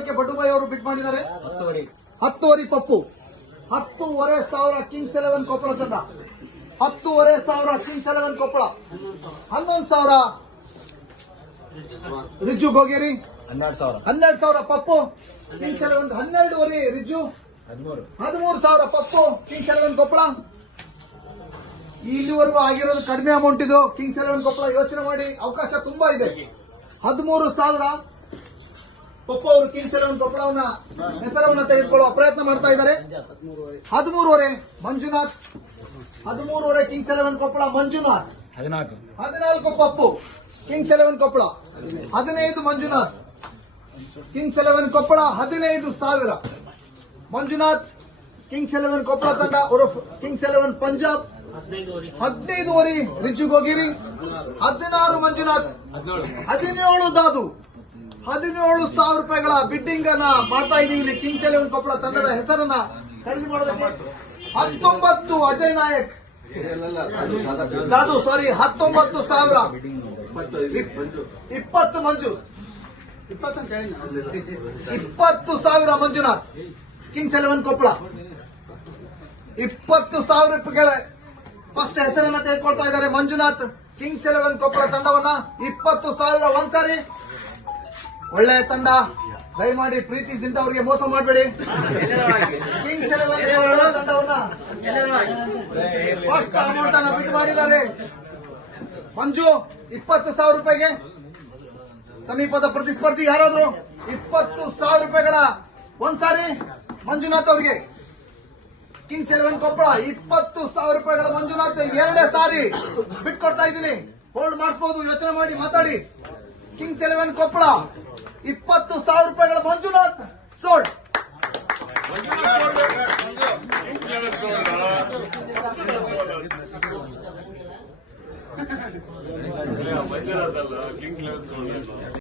ಸಾವಿರಕ್ಕೆ ಬಡ್ಡುಬಾಯಿ ಅವರು ಬಿಡ್ ಮಾಡಿದ್ದಾರೆ. 10 ಪಪ್ಪು 10,500 ಕಿಂಗ್ಸ್ 11 ಕೊಪ್ಪಳ ತಂಡ. 10,500 Kings 11 Koppal. 11,000 Rijju Gogeri. 12,000 Pappu Kings 11. 12,500 Rijju. 13,000 Pappu Kings 11 Koppal. ಇಲ್ಲಿವರೆಗೂ ಆಗಿರೋದು ಕಡಿಮೆ ಅಮೌಂಟ್ ಇದು. ಕಿಂಗ್ಸ್ 11 ಕೊಪ್ಪಳ ಯೋಚನೆ ಮಾಡಿ, ಅವಕಾಶ ತುಂಬಾ ಇದೆ. 13,000 ಪಪ್ಪು ಅವರು ಕಿಂಗ್ಸ್ 11 ಕೊಪ್ಪಳವನ್ನ ಹೆಸರನ್ನ ತೆಗೆದುಕೊಳ್ಳುವ ಪ್ರಯತ್ನ ಮಾಡ್ತಾ ಇದ್ದಾರೆ. 13,500 Manjunath. 13,500 Kings 11 Koppal Manjunath. 14 Pappu Kings 11 Koppal. 15 Manjunath Kings 11 Koppal. 15,000 Manjunath Kings 11 Koppal ತಂಡ ಉರುಫ್ ಕಿಂಗ್ಸ್ 11 ಪಂಜಾಬ್. 15,500 ರಿಜ್ಜು ಗೋಗಿರಿ. 16 ಮಂಜುನಾಥ್. 17 ದಾದು. 17,000 ರೂಪಾಯಿಗಳ ಬಿಡ್ಡಿಂಗ್ ಅನ್ನ ಮಾಡ್ತಾ ಇದೀವಿ ಇಲ್ಲಿ ಕಿಂಗ್ಸ್ 11 ಕೊಪ್ಪಳ ತಂಡದ ಹೆಸರನ್ನ ಖರೀದಿ ಮಾಡೋದಕ್ಕೆ. 19 ಅಜಯ್ ನಾಯಕ್ ದಾದು. ಸಾರಿ, 19,000. 20 ಮಂಜು. 20,000 ಮಂಜುನಾಥ್ ಕಿಂಗ್ಸ್ 11 ಕೊಪ್ಪಳ. 20,000 ರೂಪಾಯಿಗಳ ಫಸ್ಟ್ ಹೆಸರನ್ನ ತೆಗೆದುಕೊಳ್ತಾ ಇದ್ದಾರೆ ಮಂಜುನಾಥ್ ಕಿಂಗ್ಸ್ 11 ಕೊಪ್ಪಳ ತಂಡವನ್ನ. 20,000 ಒಂದ್ಸಾರಿ. ಒಳ್ಳೆಯ ತಂಡ, ದಯಮಾಡಿ ಪ್ರೀತಿಸಿಂದ ಅವರಿಗೆ ಮೋಸ ಮಾಡಬೇಡಿ. ಕಿಂಗ್ಸ್ 11 ತಂಡವನ್ನ ಫಸ್ಟ್ ಅಮೌಂಟ್ ಅನ್ನ ಬಿಡ್ ಮಾಡಿದ್ದಾರೆ. ಮಂಜು 20,000 ರೂಪಾಯಿಗೆ. ಸಮೀಪದ ಪ್ರತಿಸ್ಪರ್ಧಿ ಯಾರಾದ್ರು 20,000 ರೂಪಾಯಿಗಳ ಒಂದ್ಸಾರಿ ಮಂಜುನಾಥ್ ಅವರಿಗೆ ಕಿಂಗ್ಸ್ 11 ಕೊಪ್ಪಳ. 20,000 ರೂಪಾಯಿಗಳ ಮಂಜುನಾಥ್ 2 ಸಾರಿ ಬಿಟ್ಕೊಡ್ತಾ ಇದ್ದೀನಿ. ಹೋಲ್ಡ್ ಮಾಡಿಸಬಹುದು, ಯೋಚನೆ ಮಾಡಿ ಮಾತಾಡಿ. ಕಿಂಗ್ಸ್ 11 ಕೊಪ್ಪಳ 20,000 ರೂಪಾಯಿಗಳ ಮಂಜುನಾಥ್ ಸೋಲ್ಡ್.